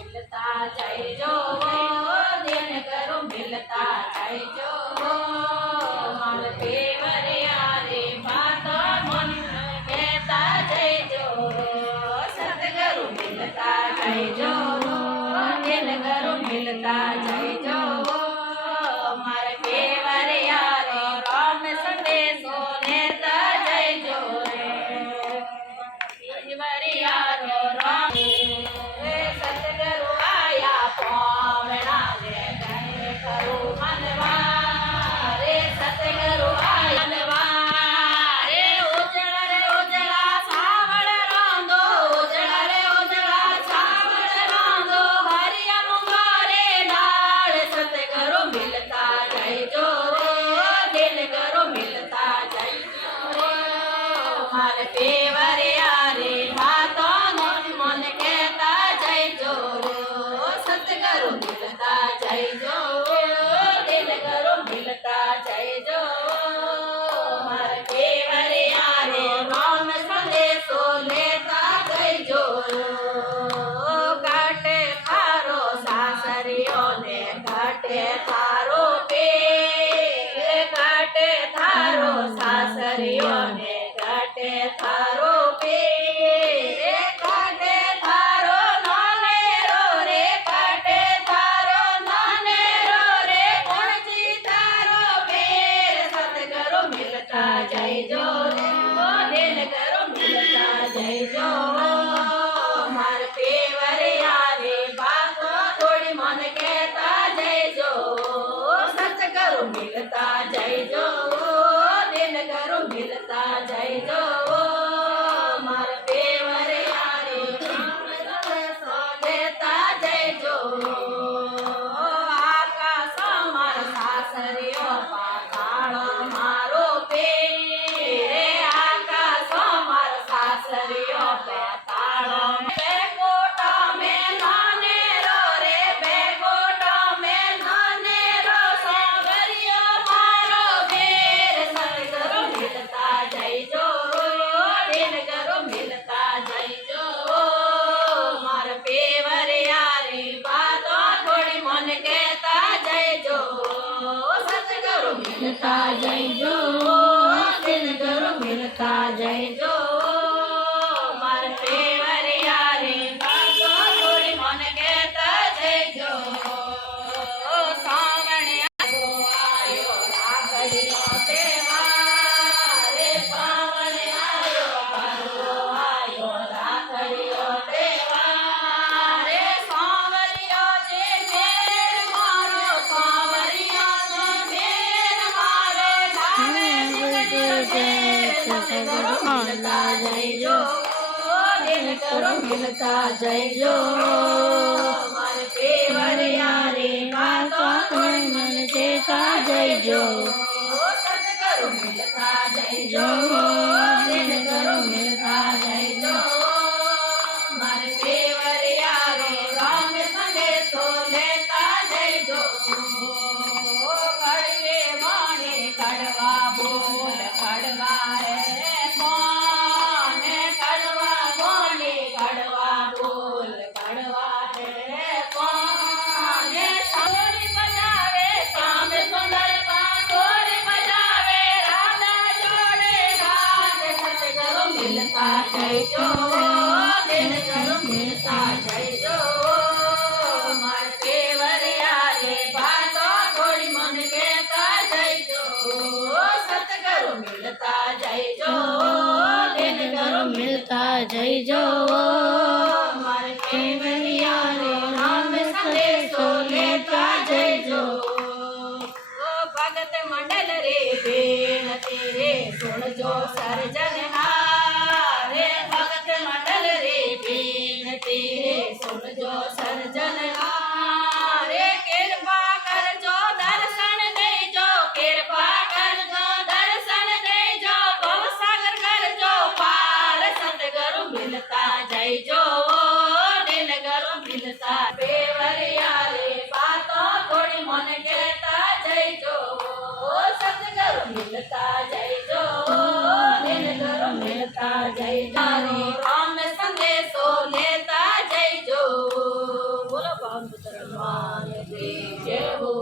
मिलता जाइजो दिन करो मिलता जाइजो मन पेवरिया रे बात मन कहता जाइजो सतगुरु मिलता जाइजो दिन करो मिलता जाइजो मार पेवरिया रे राम संदेशो लेता जाइजो पेवरिया रो राम पेवरिया रे माता मन कहता जाइजो सतगुरु मिलता जाइजो दिल करो मिलता जाइजो मार पेवरिया रे राम संदेशो लेता जाइजो काटे थारो सासरियो ने काटे थारो पे काटे थारो सासरियो ने काटे थारो पे काटे थारो नानेरो रे काटे थारो नानेरो रे कोणची थारो पेर सतगुरु मिलता जाइजो दिल करो मिलता जाइजो मार पेवरिया रे बात थोड़ी मन कहता जाइजो सतगुरु मिलता जाइजो दिल करो मिलता जाइजो मार पेवरिया रे सो लेता जाइजो आकाश मार सासरियो पाताळ मारो पे आकाश मार सासरियो पाताळ बेकोटा में नानेरो रे बेकोटा में नानेरो सागरियो मारो बेर सतगुरु मिलता जाइजो दिल करो मिलता जाइजो मार पेवरिया रे बात थोड़ी मन कहता जाइजो सतगुरु मिलता जाइजो दिल करो मिलता जाइजो मार पेवरिया रे बात थोड़ी मन कहता जाइजो सावण आयो राखड़ियो तेवारे सावण आयो राखड़ियो तेवारे सावरिया जे बेर मारो सावरिया जे बेर मारे ढाले सतगुरु मिलता जाइजो दिल करो मिलता जाइजो मार पेवरिया रे बातो थोड़ी मन कहता जाइजो सतगुरु मिलता जाइजो दिल करो मिलता जाइजो मार पेवरिया रे राम संदेशो लेता जाइजो कड़वे वाणी कड़वा बोल कड़वा है कौन कड़वा वाणी कड़वा बोल कड़वा है कौन सोरी बजावे श्याम सुंदर बांसुरी बजावे राधा जोड़े घाट सतगुरु मिलता जाइजो दिल करो मिलता जाइजो मार पेवरिया रे बातो थोड़ी मन कहता जाइजो सतगुरु मिलता जाइजो दिल करो मिलता जाइजो मार पेवरिया रे राम संदेशो लेता जाइजो भगत मंडल रे बेन तेरे सुन जो सर्जनहारे भगत मंडल रे बेन तेरे सुन जो सर्जनहारे कृपा कर जो दर्शन दे जो कृपा कर जो दर्शन दे जो भव सागर कर जो पार सतगुरु मिलता जाइजो કરતા જઈજો રામ સંદેશો લેતા જઈજો બોલો ભાવનગર હનુમાન કી જય હો